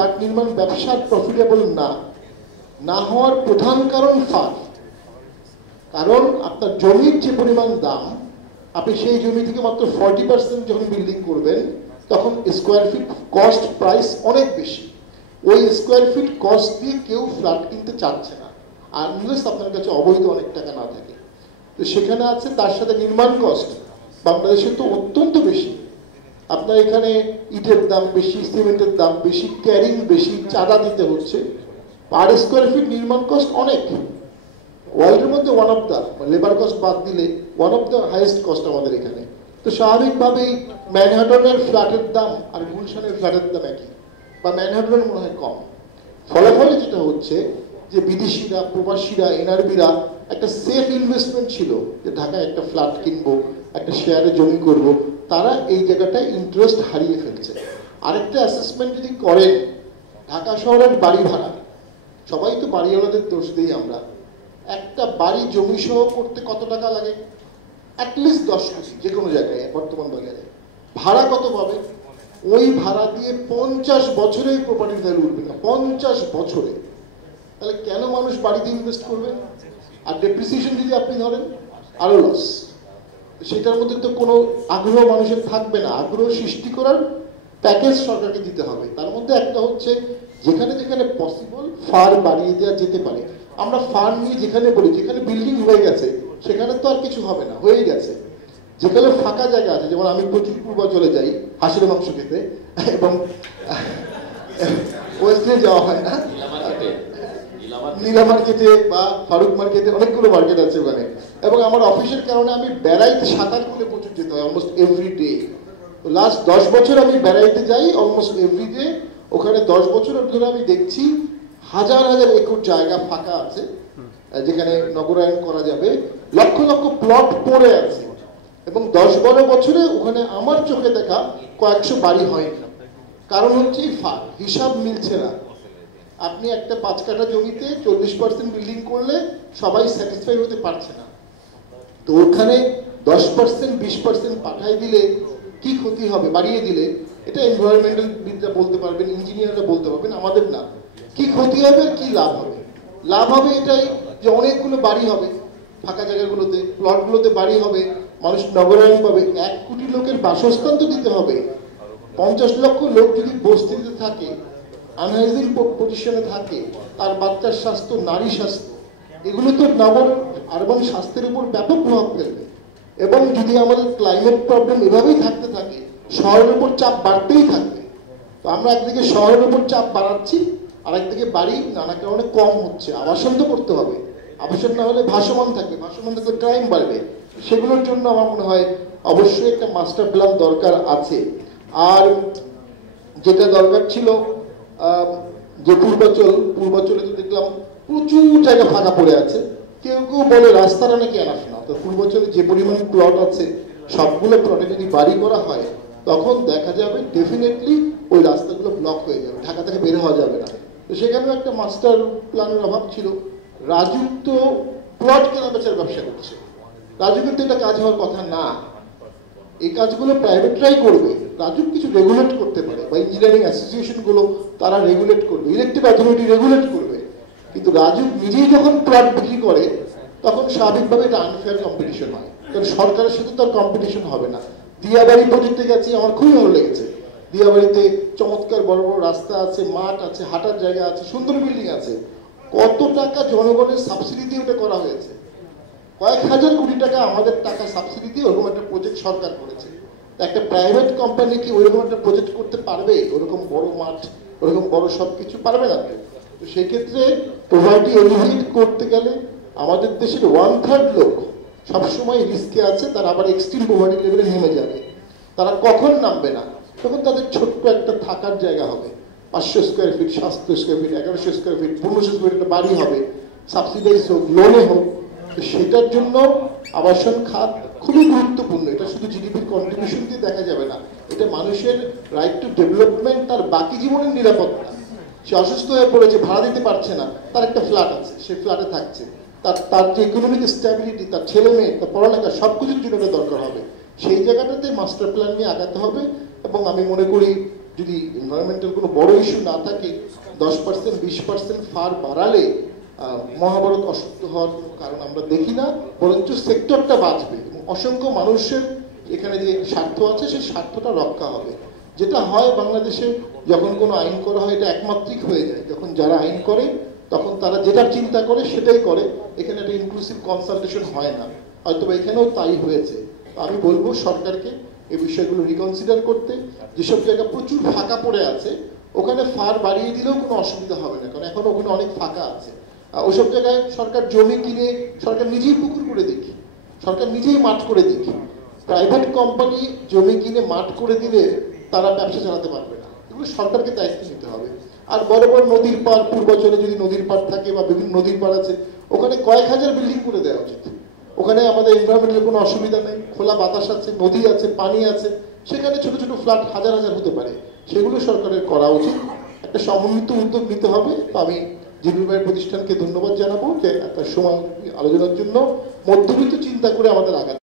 Flat নির্মাণ ব্যবসা profitable না হওয়ার প্রধান কারণ ফাঁদ। কারণ আপনার জমির যে পরিমাণ দাম, আপনি সেই জমি থেকে মাত্র 40% যখন বিল্ডিং করবেন তখন স্কোয়ার ফিট কস্ট প্রাইস অনেক বেশি। ওই স্কোয়ার ফিট কস্ট দিয়ে কেউ ফ্ল্যাট কিনতে চাচ্ছে না, আনলেস আপনার কাছে অবৈধ অনেক টাকা না থাকে। তো সেখানে আছে তার সাথে নির্মাণ কস্ট বাংলাদেশে তো অত্যন্ত বেশি। আপনার এখানে ইটের দাম বেশি, সিমেন্টের দাম বেশি, ক্যারিং বেশি, চাঁদা দিতে হচ্ছে, পার স্কোয়ার ফিট নির্মাণ কস্ট অনেক। ওয়ার্ল্ডের মধ্যে one of the, labour cost বাদ দিলে one of the highest cost আমাদের এখানে। তো স্বাভাবিকভাবেই ম্যানহাটনের ফ্ল্যাটের দাম আর গুলশানের ফ্ল্যাটের দাম একই, বা ম্যানহাটনের মনে হয় কম। ফলাফলে যেটা হচ্ছে যে বিদেশিরা, প্রবাসীরা, এনআরবিরা একটা সেফ ইনভেস্টমেন্ট ছিল যে ঢাকায় একটা ফ্ল্যাট কিনবো, একটা শেয়ারে জমি করব, তারা এই জায়গাটায় ইন্টারেস্ট হারিয়ে ফেলছে। আরেকটা অ্যাসেসমেন্ট যদি করেন, ঢাকা শহরের বাড়ি ভাড়া, সবাই তো বাড়িওয়ালাদের দোষ দিই আমরা, একটা বাড়ি জমি সহ করতে কত টাকা লাগে? অ্যাটলিস্ট 10 কোটি যে কোনো জায়গায় বর্তমান বাজারে। ভাড়া কত পাবে? ওই ভাড়া দিয়ে 50 বছরে প্রপার্টির ভ্যালু উঠবে না, 50 বছরে। তাহলে কেন মানুষ বাড়িতে ইনভেস্ট করবে? আর ডেপ্রিসিয়েশন যদি আপনি ধরেন, আরো লস। সেটার মধ্যে তো কোনো আগ্রহ মানুষের থাকবে না। আগ্রহ সৃষ্টি করার প্যাকেজ সরকারকে দিতে হবে। তার মধ্যে একটা হচ্ছে যেখানে যেখানে পসিবল ফার বাড়িয়ে দেওয়া যেতে পারে। আমরা ফার নিয়ে যেখানে বলি, যেখানে বিল্ডিং হয়ে গেছে সেখানে তো আর কিছু হবে না, হয়ে গেছে। যেখানে ফাঁকা জায়গা আছে, যেমন আমি প্রচুর পূর্বাঞ্চলে যাই হাঁসের মাংস খেতে, এবং ওয়েস্টে যাওয়া হয় না, নীলা মার্কেটে বা ফারুক মার্কেটে অনেকগুলো মার্কেট আছে ওখানে, এবং আমার অফিসের কারণে আমি বেড়াইতে সাঁতার করে প্রচুর যেতে হয় অলমোস্ট এভরি ডে। লাস্ট 10 বছর আমি বেড়াইতে যাই অলমোস্ট এভরি ডে। ওখানে 10 বছর ধরে আমি দেখছি হাজার হাজার একর জায়গা ফাঁকা আছে যেখানে নগরায়ণ করা যাবে, লক্ষ লক্ষ প্লট পড়ে আছে, এবং 10-12 বছরে ওখানে আমার চোখে দেখা কয়েকশো বাড়ি হয়নি। কারণ হচ্ছে হিসাব মিলছে না। আপনি একটা 5 কাঠা জমিতে 40% বিল্ডিং করলে সবাই স্যাটিসফাই হতে পারছে না। তো ওখানে 10% 20% পাঠাই দিলে কি ক্ষতি হবে, বাড়িয়ে দিলে? এটা এনভায়রনমেন্টাল বিদরা বলতে পারবেন, ইঞ্জিনিয়াররা বলতে পারবেন, আমাদের না। কি ক্ষতি হবে আর কি লাভ হবে? লাভ হবে এটাই যে অনেকগুলো বাড়ি হবে ফাঁকা জায়গাগুলোতে, প্লটগুলোতে বাড়ি হবে, মানুষ নগরায়ণ পাবে। 1 কোটি লোকের বাসস্থান তো দিতে হবে। 50 লক্ষ লোক যদি বস্তিতে থাকে, আনহাইজিন পজিশনে থাকে, তার বাচ্চার স্বাস্থ্য, নারী স্বাস্থ্য, এগুলো তো নগর আরবান স্বাস্থ্যের উপর ব্যাপক প্রভাব ফেলবে। এবং যদি আমাদের ক্লাইমেট প্রবলেম এভাবেই থাকতে থাকে, শহরের উপর চাপ বাড়তেই থাকবে। তো আমরা একদিকে শহরের উপর চাপ বাড়াচ্ছি, আর একদিকে বাড়ি নানা কারণে কম হচ্ছে। আবাসন তো করতে হবে, আবাসন না হলে ভাসমান থাকবে, ভাসমান থাকলে ক্রাইম বাড়বে। সেগুলোর জন্য আমার মনে হয় অবশ্যই একটা মাস্টার প্ল্যান দরকার আছে। আর যেটা দরকার ছিল যে পূর্বাঞ্চলে তো দেখলাম প্রচুর জায়গা ফাঁকা পড়ে আছে। কেউ কেউ বলে রাস্তাটা নাকি এনাফ না। তো পূর্বাঞ্চলে যে পরিমাণ প্লট আছে সবগুলো প্লটে যদি বাড়ি করা হয় তখন দেখা যাবে ডেফিনেটলি ওই রাস্তাগুলো ব্লক হয়ে যাবে, ঢাকা থেকে বের হওয়া যাবে না। তো সেখানেও একটা মাস্টার প্ল্যানের অভাব ছিল। রাজুক তো প্লট কেনা বেচার ব্যবসা করছে, রাজুকের তো এটা কাজ হওয়ার কথা না। এই কাজগুলো প্রাইভেটরাই করবে। রাজুক কিছু রেগুলেট করতে পারে, বা ইঞ্জিনিয়ারিং অ্যাসোসিয়েশনগুলো তারা রেগুলেট করবে, ইলেকট্রিক অথরিটি রেগুলেট করবে। কিন্তু রাজুক নিজেই যখন প্লট বিক্রি করে তখন স্বাভাবিকভাবে এটা আনফেয়ার কম্পিটিশন হয়, কারণ সরকারের সাথে তো আর কম্পিটিশন হবে না। দিয়াবাড়ি প্রজেক্টে গেছি, আমার খুবই ভালো লেগেছে। দিয়াবাড়িতে চমৎকার বড় বড় রাস্তা আছে, মাঠ আছে, হাঁটার জায়গা আছে, সুন্দর বিল্ডিং আছে। কত টাকা জনগণের সাবসিডি দিয়ে ওটা করা হয়েছে, কয়েক হাজার কোটি টাকা আমাদের টাকা সাবসিডি দিয়ে ওরকম একটা প্রজেক্ট সরকার করেছে। একটা প্রাইভেট কোম্পানি কি ওইরকম একটা প্রজেক্ট করতে পারবে? ওরকম বড় মাঠ, ওরকম বড় সবকিছু পারবে না। তো সেক্ষেত্রে পভার্টি এলিমিনেট করতে গেলে আমাদের দেশের 1/3 লোক সবসময় রিস্কে আছে, তারা আবার এক্সট্রিম পভার্টি লেভেলে নেমে যাবে। তারা কখন নামবে না? তখন তাদের ছোট্ট একটা থাকার জায়গা হবে, 500 square feet, 700 square feet, 1100 square feet, 1500 square feet একটা বাড়ি হবে, সাবসিডাইজ হোক, লোনে হোক। তো সেটার জন্য আবাসন খাত খুবই গুরুত্বপূর্ণ। এটা শুধু জিডিপির কন্ট্রিবিউশন দিয়ে দেখা যাবে না, এটা মানুষের রাইট টু ডেভেলপমেন্ট, তার বাকি জীবনের নিরাপত্তা। সে অসুস্থ হয়ে পড়েছে, ভাড়া দিতে পারছে না, তার একটা ফ্ল্যাট আছে, সে ফ্ল্যাটে থাকছে, তার যে ইকোনমিক স্ট্যাবিলিটি, তার ছেলে মেয়ে, তার পড়ালেখা, সব কিছুর জন্য দরকার হবে। সেই জায়গাটাতে মাস্টার প্ল্যান নিয়ে আগাতে হবে। এবং আমি মনে করি যদি এনভায়রনমেন্টাল কোনো বড় ইস্যু না থাকে 10% 20% ফার বাড়ালে মহাভারত অসুস্থ হওয়ার কোনো কারণ আমরা দেখি না, বরঞ্চ সেক্টরটা বাঁচবে এবং অসংখ্য মানুষের এখানে যে স্বার্থ আছে সেই স্বার্থটা রক্ষা হবে। যেটা হয় বাংলাদেশে যখন কোনো আইন করা হয় এটা একমাত্রিক হয়ে যায়, যখন যারা আইন করে তখন তারা যেটা চিন্তা করে সেটাই করে, এখানে একটা ইনক্লুসিভ কনসালটেশন হয় না, হয়তো এখানেও তাই হয়েছে। আমি বলবো সরকারকে এই বিষয়গুলো রিকনসিডার করতে, যেসব জায়গা প্রচুর ফাঁকা পড়ে আছে ওখানে ফার বাড়িয়ে দিলেও কোনো অসুবিধা হবে না, কারণ এখন ওখানে অনেক ফাঁকা আছে। ওইসব জায়গায় সরকার জমি কিনে সরকার নিজেই পুকুর করে দেখি, সরকার নিজেই মাঠ করে দেখি। প্রাইভেট কোম্পানি জমি কিনে মাঠ করে দিলে তারা ব্যবসা চালাতে পারবে না, এগুলো সরকারকে দায়িত্ব নিতে হবে। আর বড় বড় নদীর পাড়, পূর্বাঞ্চলে যদি নদীর পাড় থাকে বা বিভিন্ন নদীর পাড় আছে ওখানে কয়েক হাজার বিল্ডিং করে দেওয়া উচিত। ওখানে আমাদের এনভায়রনমেন্টের কোনো অসুবিধা নেই, খোলা বাতাস আছে, নদী আছে, পানি আছে, সেখানে ছোট ছোট ফ্ল্যাট হাজার হাজার হতে পারে, সেগুলো সরকারের করা উচিত। একটা সমন্বিত উদ্যোগ নিতে হবে। তো আমি জিবুল ভাইয়ের প্রতিষ্ঠানকে ধন্যবাদ জানাবো যে একটা সময় আলোচনার জন্য মধ্যবিত্ত চিন্তা করে আমাদের আগাতে